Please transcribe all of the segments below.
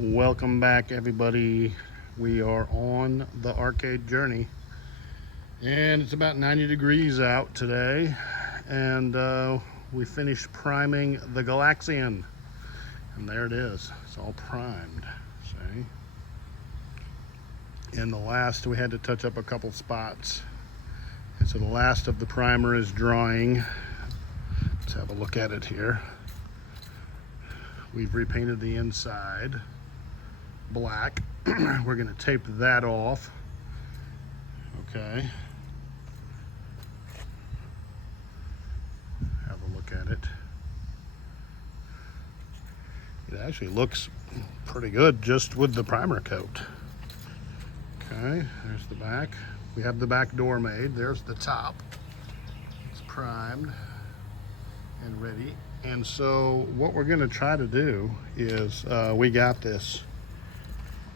Welcome back, everybody. We are on the arcade journey, and it's about 90 degrees out today, and we finished priming the Galaxian, and there it is. It's all primed. See? And the last, we had to touch up a couple spots, and so the last of the primer is drying. Let's have a look at it here. We've repainted the inside black. We're going to tape that off. Okay. Have a look at it. It actually looks pretty good just with the primer coat. Okay, there's the back. We have the back door made. There's the top. It's primed and ready. And so what we're going to try to do is we got this.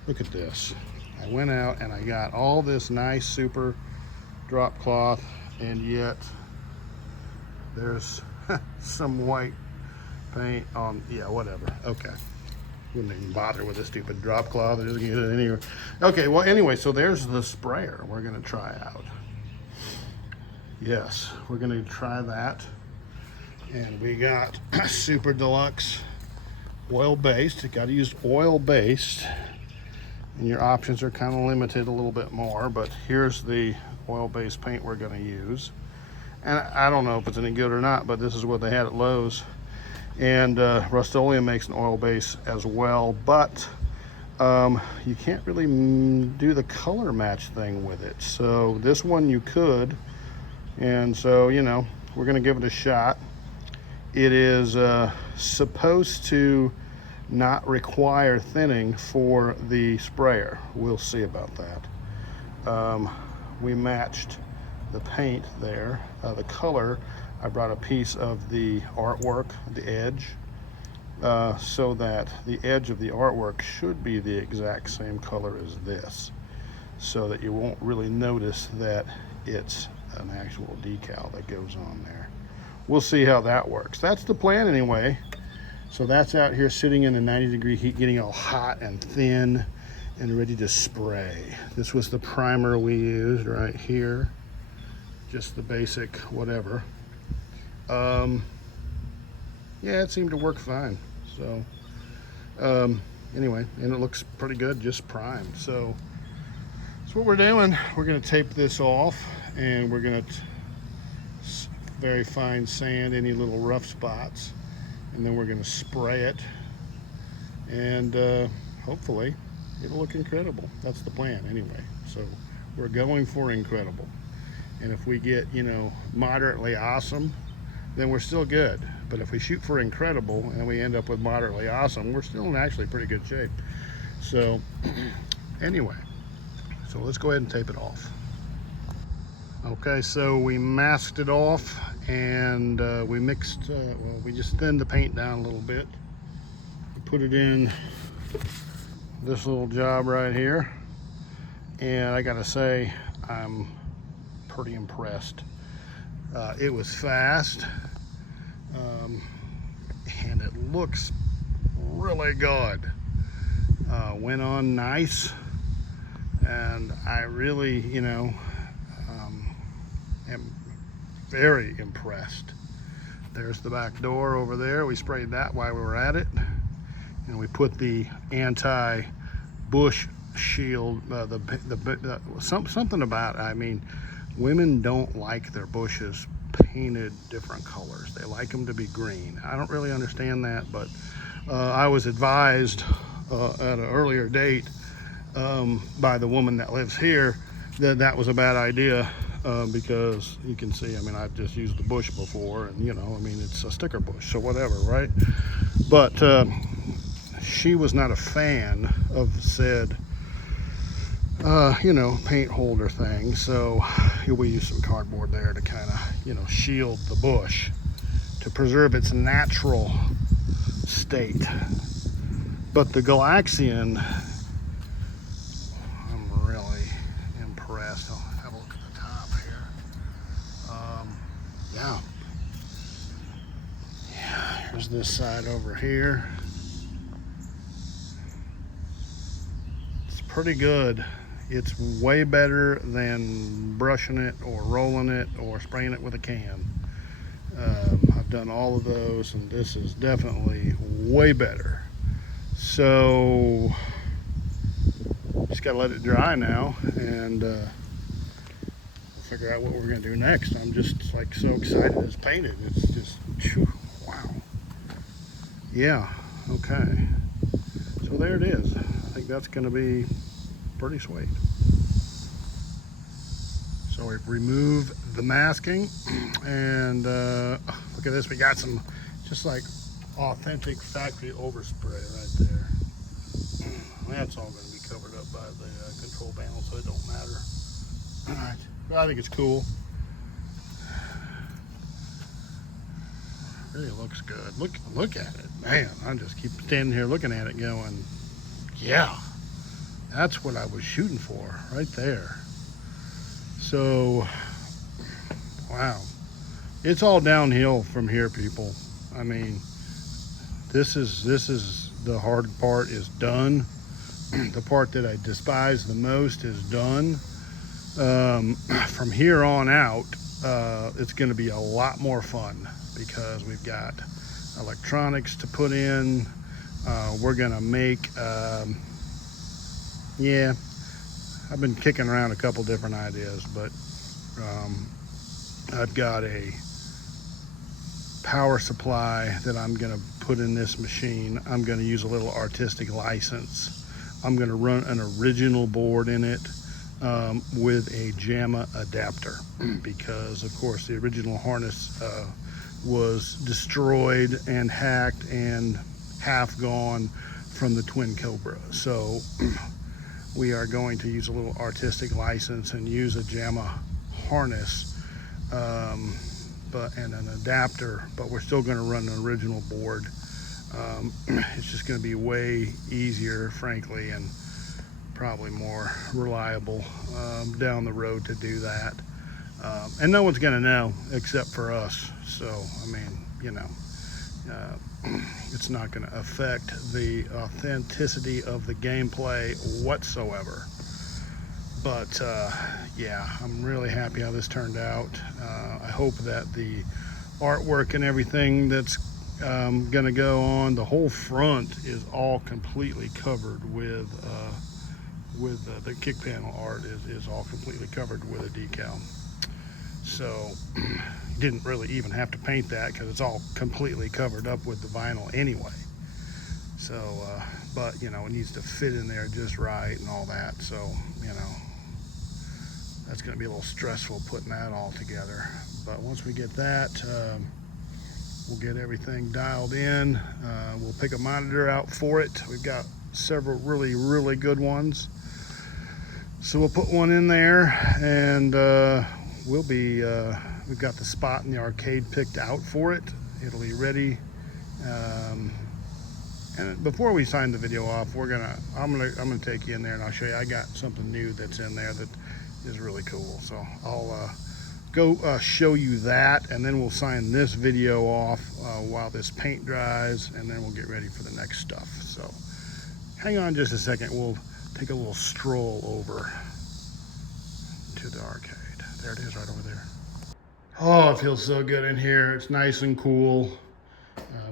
Look at this. I went out and I got all this nice super drop cloth, and yet there's some white paint on. Yeah, whatever. Okay. Wouldn't even bother with this stupid drop cloth. It doesn't get it anywhere. Okay, well, anyway, so there's the sprayer we're going to try out. Yes, we're going to try that. And we got super deluxe oil based. You got to use oil based. And your options are kind of limited a little bit more, but here's the oil-based paint we're going to use. And I don't know if it's any good or not, but this is what they had at Lowe's. And Rust-Oleum makes an oil base as well, but you can't really do the color match thing with it. So this one you could, and so, you know, we're going to give it a shot. It is supposed to not require thinning for the sprayer. We'll see about that. We matched the paint there. The color, I brought a piece of the artwork, the edge, so that the edge of the artwork should be the exact same color as this, so that you won't really notice that it's an actual decal that goes on there. We'll see how that works. That's the plan anyway. So that's out here sitting in the 90-degree heat, getting all hot and thin and ready to spray. This was the primer we used right here. Just the basic whatever. Yeah, it seemed to work fine. So anyway, and it looks pretty good, just primed. So that's what we're doing. We're gonna tape this off, and we're gonna very fine sand any little rough spots. And then we're going to spray it, and hopefully it'll look incredible. That's the plan anyway. So we're going for incredible, and if we get, you know, moderately awesome, then we're still good. But if we shoot for incredible and we end up with moderately awesome, we're still in actually pretty good shape. So anyway, so let's go ahead and tape it off. Okay, so we masked it off, and we mixed, well, we just thinned the paint down a little bit. We put it in this little job right here, and I gotta say, I'm pretty impressed. It was fast, and it looks really good. Went on nice, and I really, you know, am very impressed. There's the back door over there. We sprayed that while we were at it, and we put the anti-bush shield. Something about, I mean, women don't like their bushes painted different colors. They like them to be green. I don't really understand that, but I was advised at an earlier date by the woman that lives here that that was a bad idea. Because you can see, I mean, I've just used the bush before, and you know, I mean, it's a sticker bush, so whatever, right? But she was not a fan of said, you know, paint holder thing. So we used some cardboard there to kind of, you know, shield the bush to preserve its natural state. But the Galaxian, I'm really impressed. I'll have a look at the top here. Yeah, here's this side over here. pretty good. It's way better than brushing it or rolling it or spraying it with a can. I've done all of those, and this is definitely way better. So just gotta let it dry now, and figure out what we're gonna do next. I'm just like so excited it's painted. It's just, whew, wow. Yeah, okay. So there it is. I think that's gonna be pretty sweet. So we've removed the masking, and look at this. We got some just like authentic factory overspray right there. That's all going to be covered up by the control panel, so it don't matter. All right, but I think it's cool. Really looks good. Look at it, man. I just keep standing here looking at it, going, yeah, that's what I was shooting for right there. So, wow, it's all downhill from here, people. I mean, this is the hard part is done. The part that I despise the most is done. From here on out, it's going to be a lot more fun because we've got electronics to put in. We're going to make, yeah, I've been kicking around a couple different ideas, but I've got a power supply that I'm going to put in this machine. I'm going to use a little artistic license. I'm going to run an original board in it with a JAMA adapter because, of course, the original harness was destroyed and hacked and half gone from the Twin Cobra. So we are going to use a little artistic license and use a JAMA harness and an adapter, but we're still going to run an original board. It's just going to be way easier, frankly, and probably more reliable down the road to do that. And no one's going to know except for us. So, I mean, you know, it's not going to affect the authenticity of the gameplay whatsoever. But yeah, I'm really happy how this turned out. I hope that the artwork and everything that's gonna go on, the whole front is all completely covered with the kick panel art is all completely covered with a decal. So didn't really even have to paint that because it's all completely covered up with the vinyl anyway. So, but you know, it needs to fit in there just right and all that. So, you know, that's going to be a little stressful putting that all together. But once we get that, we'll get everything dialed in. We'll pick a monitor out for it. We've got several really good ones. So we'll put one in there, and we've got the spot in the arcade picked out for it. It'll be ready. And before we sign the video off, I'm gonna take you in there and I'll show you. I got something new that's in there that is really cool. So I'll go show you that, and then we'll sign this video off while this paint dries, and then we'll get ready for the next stuff. So hang on just a second. We'll take a little stroll over to the arcade. There it is, right over there. Oh, it feels so good in here. It's nice and cool.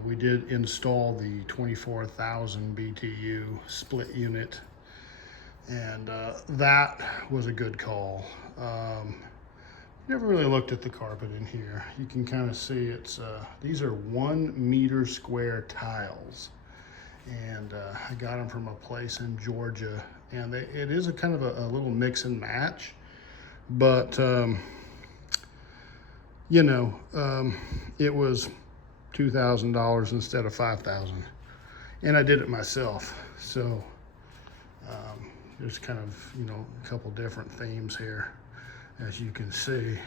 We did install the 24,000 BTU split unit, and that was a good call. Never really looked at the carpet in here. You can kind of see it's these are 1 meter square tiles, and I got them from a place in Georgia, and it is a kind of a little mix and match, but you know, it was $2,000 instead of $5,000, and I did it myself. So there's kind of, you know, a couple different themes here, as you can see.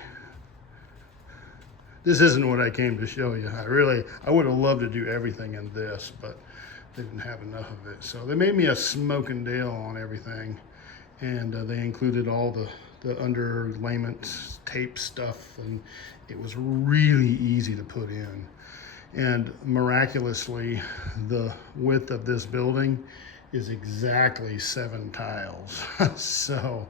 This isn't what I came to show you. I would have loved to do everything in this, but they didn't have enough of it. So they made me a smoking deal on everything, and they included all the underlayment tape stuff, and it was really easy to put in. And miraculously, the width of this building is exactly 7 tiles. So,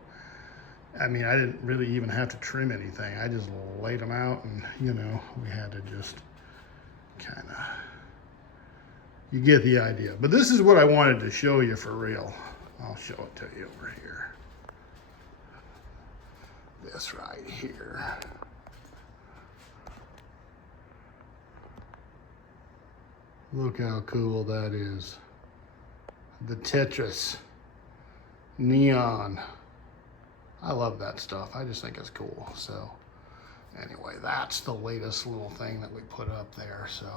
I mean, I didn't really even have to trim anything. I just laid them out, and you know, we had to just kind of, you get the idea. But this is what I wanted to show you for real. I'll show it to you over here. This right here. Look how cool that is. The Tetris neon. I love that stuff. I just think it's cool. So anyway, that's the latest little thing that we put up there. So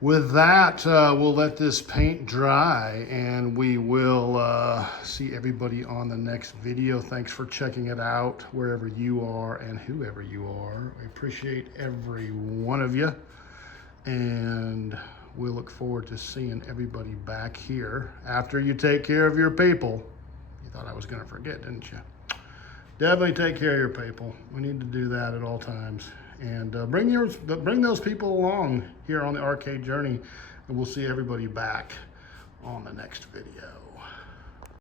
with that, we'll let this paint dry, and we will see everybody on the next video. Thanks for checking it out, wherever you are and whoever you are. I appreciate every one of you, and we look forward to seeing everybody back here after you take care of your people. You thought I was going to forget, didn't you? Definitely take care of your people. We need to do that at all times. And bring those people along here on the arcade journey, and we'll see everybody back on the next video.